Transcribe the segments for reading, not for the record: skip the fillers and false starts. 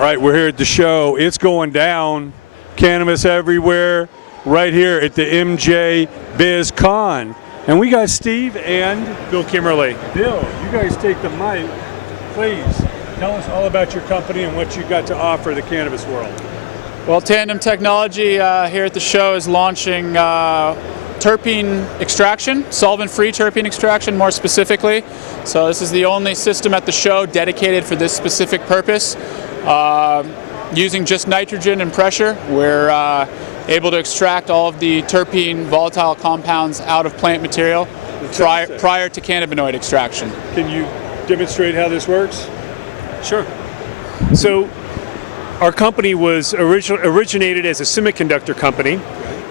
All right, we're here at the show. It's going down. Cannabis everywhere. Right here at the MJ BizCon. And we got Steve and Bill Kimmerly. Bill. You guys take the mic. Please tell us all about your company and what you got to offer the cannabis world. Well, Tandem Technology here at the show is launching terpene extraction, solvent-free terpene extraction more specifically. So this is the only system at the show dedicated for this specific purpose. Using just nitrogen and pressure, we're able to extract all of the terpene volatile compounds out of plant material prior to cannabinoid extraction. Can you demonstrate how this works? Sure. So our company was originated as a semiconductor company,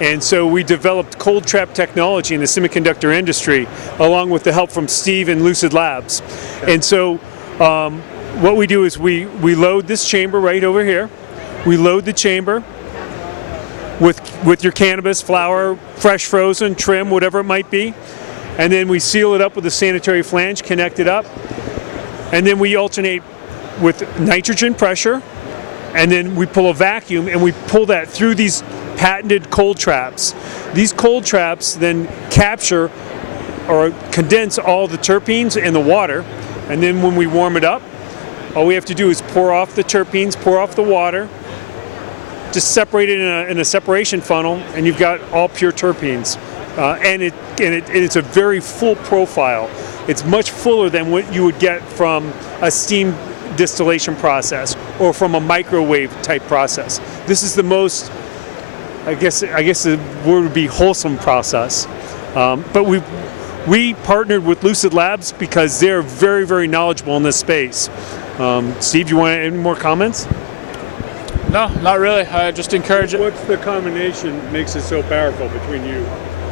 and so we developed cold trap technology in the semiconductor industry along with the help from Steve and Lucid Labs. And so what we do is we load this chamber right over here. We load the chamber with your cannabis, flower, fresh frozen, trim, whatever it might be. And then we seal it up with a sanitary flange, connect it up. And then we alternate with nitrogen pressure. And then we pull a vacuum and we pull that through these patented cold traps. These cold traps then capture or condense all the terpenes in the water. And then when we warm it up, all we have to do is pour off the terpenes, pour off the water, just separate it in a separation funnel, and you've got all pure terpenes. And it's a very full profile. It's much fuller than what you would get from a steam distillation process or from a microwave type process. This is the most, I guess the word would be wholesome process. But we partnered with Lucid Labs because they're very, very knowledgeable in this space. Steve, you want any more comments? No, not really. I just encourage it. What's the combination that makes it so powerful between you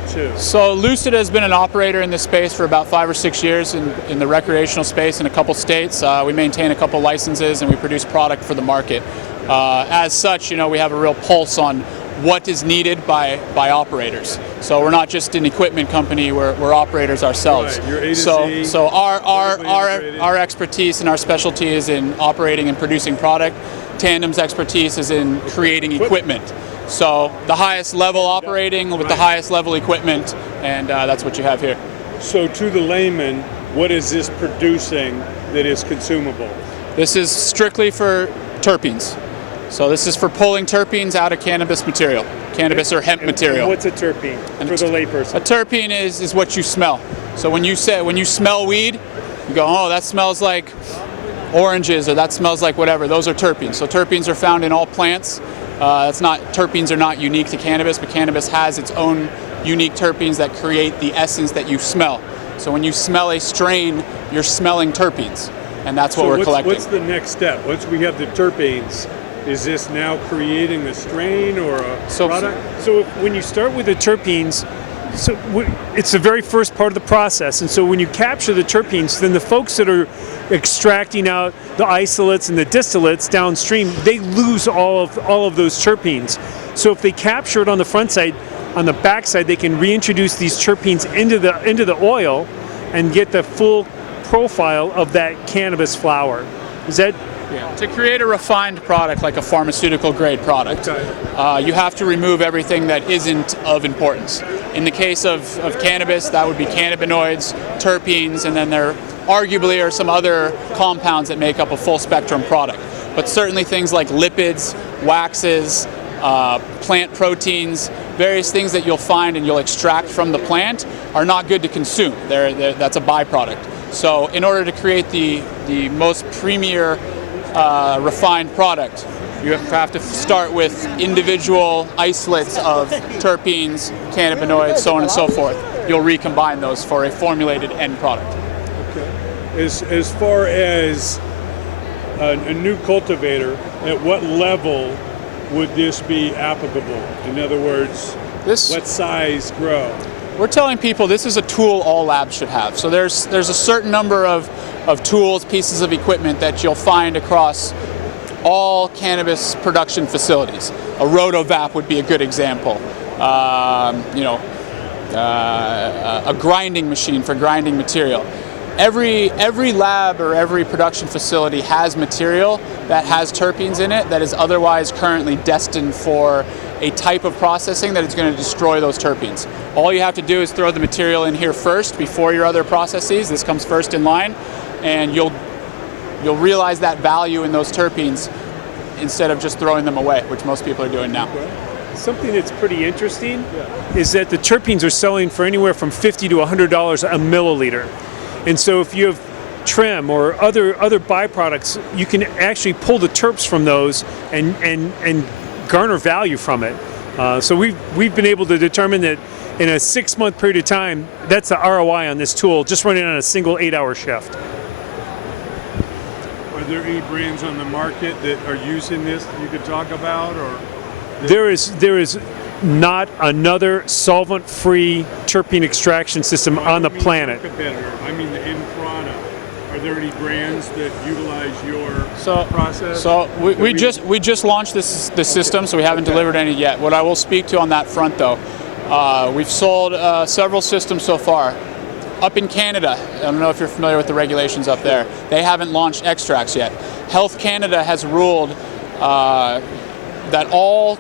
two? So Lucid has been an operator in this space for about 5 or 6 years in the recreational space in a couple states. We maintain a couple licenses and we produce product for the market. As such, we have a real pulse on what is needed by operators. So we're not just an equipment company, we're operators ourselves. Right, you're A to Z, so our expertise and our specialty is in operating and producing product. Tandem's expertise is in creating equipment. So the highest level operating with the highest level equipment, and that's what you have here. So to the layman, what is this producing that is consumable? This is strictly for terpenes. So this is for pulling terpenes out of cannabis material, cannabis or hemp material. And what's a terpene for the layperson? A terpene is what you smell. So when you smell weed, you go, oh, that smells like oranges, or that smells like whatever. Those are terpenes. So terpenes are found in all plants. Terpenes are not unique to cannabis, but cannabis has its own unique terpenes that create the essence that you smell. So when you smell a strain, you're smelling terpenes, and that's what we're collecting. What's the next step? Once we have the terpenes, is this now creating the strain or a product? So when you start with the terpenes, it's the very first part of the process, and so when you capture the terpenes, then the folks that are extracting out the isolates and the distillates downstream, they lose all of those terpenes. So if they capture it on the front side, on the back side, they can reintroduce these terpenes into the oil and get the full profile of that cannabis flower. Is that? Yeah. To create a refined product like a pharmaceutical grade product, you have to remove everything that isn't of importance. In the case of cannabis, that would be cannabinoids, terpenes, and then there arguably are some other compounds that make up a full spectrum product. But certainly things like lipids, waxes, plant proteins, various things that you'll find and you'll extract from the plant are not good to consume. That's a byproduct. So in order to create the most premier refined product, you have to start with individual isolates of terpenes, cannabinoids, so on and so forth. You'll recombine those for a formulated end product. Okay. As far as a new cultivator, at what level would this be applicable? In other words, what size grow? We're telling people this is a tool all labs should have. So there's a certain number of tools, pieces of equipment that you'll find across all cannabis production facilities. A rotovap would be a good example. A grinding machine for grinding material. every lab or every production facility has material that has terpenes in it that is otherwise currently destined for a type of processing that is going to destroy those terpenes. All you have to do is throw the material in here first before your other processes. This comes first in line, and you'll realize that value in those terpenes instead of just throwing them away, which most people are doing now. Something that's pretty interesting is that the terpenes are selling for anywhere from $50 to $100 a milliliter. And so if you have trim or other byproducts, you can actually pull the terps from those and garner value from it. So we've been able to determine that in a 6-month period of time, that's the ROI on this tool, just running on a single 8-hour shift. Are there any brands on the market that are using this that you could talk about, or? There is not another solvent-free terpene extraction system on the planet. I mean the end product. Are there any brands that utilize your process? So we just launched this system, so we haven't delivered any yet. What I will speak to on that front, though, we've sold several systems so far. Up in Canada, I don't know if you're familiar with the regulations up there, they haven't launched extracts yet. Health Canada has ruled that all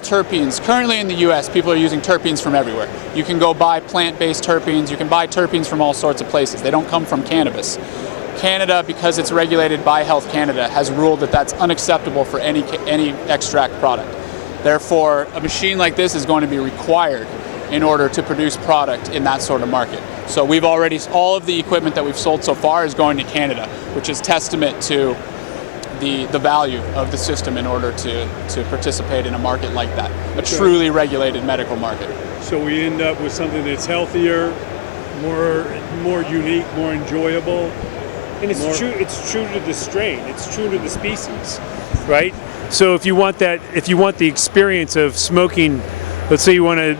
terpenes, currently in the US, people are using terpenes from everywhere. You can go buy plant-based terpenes, you can buy terpenes from all sorts of places. They don't come from cannabis. Canada, because it's regulated by Health Canada, has ruled that that's unacceptable for any extract product. Therefore, a machine like this is going to be required in order to produce product in that sort of market. So we've already, all of the equipment that we've sold so far is going to Canada, which is testament to the value of the system in order to participate in a market like that, a truly regulated medical market. So we end up with something that's healthier, more unique, more enjoyable. And it's true to the strain, it's true to the species, right? So if you want the experience of smoking, let's say you want an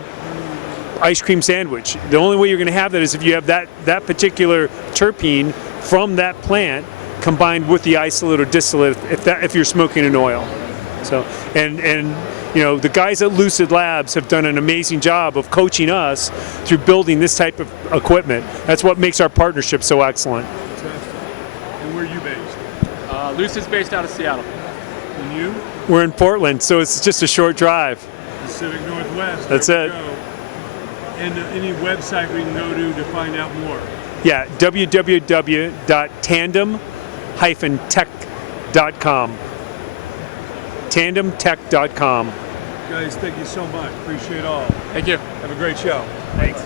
ice cream sandwich, the only way you're going to have that is if you have that particular terpene from that plant combined with the isolate or distillate if you're smoking an oil. So and you know, the guys at Lucid Labs have done an amazing job of coaching us through building this type of equipment. That's what makes our partnership so excellent. And where are you based? Lucid's based out of Seattle. And you? We're in Portland, so it's just a short drive. Pacific Northwest. That's it. And any website we can go to find out more? Yeah, www.tandem-tech.com. tandemtech.com. Guys, thank you so much. Appreciate it all. Thank you. Have a great show. Thanks.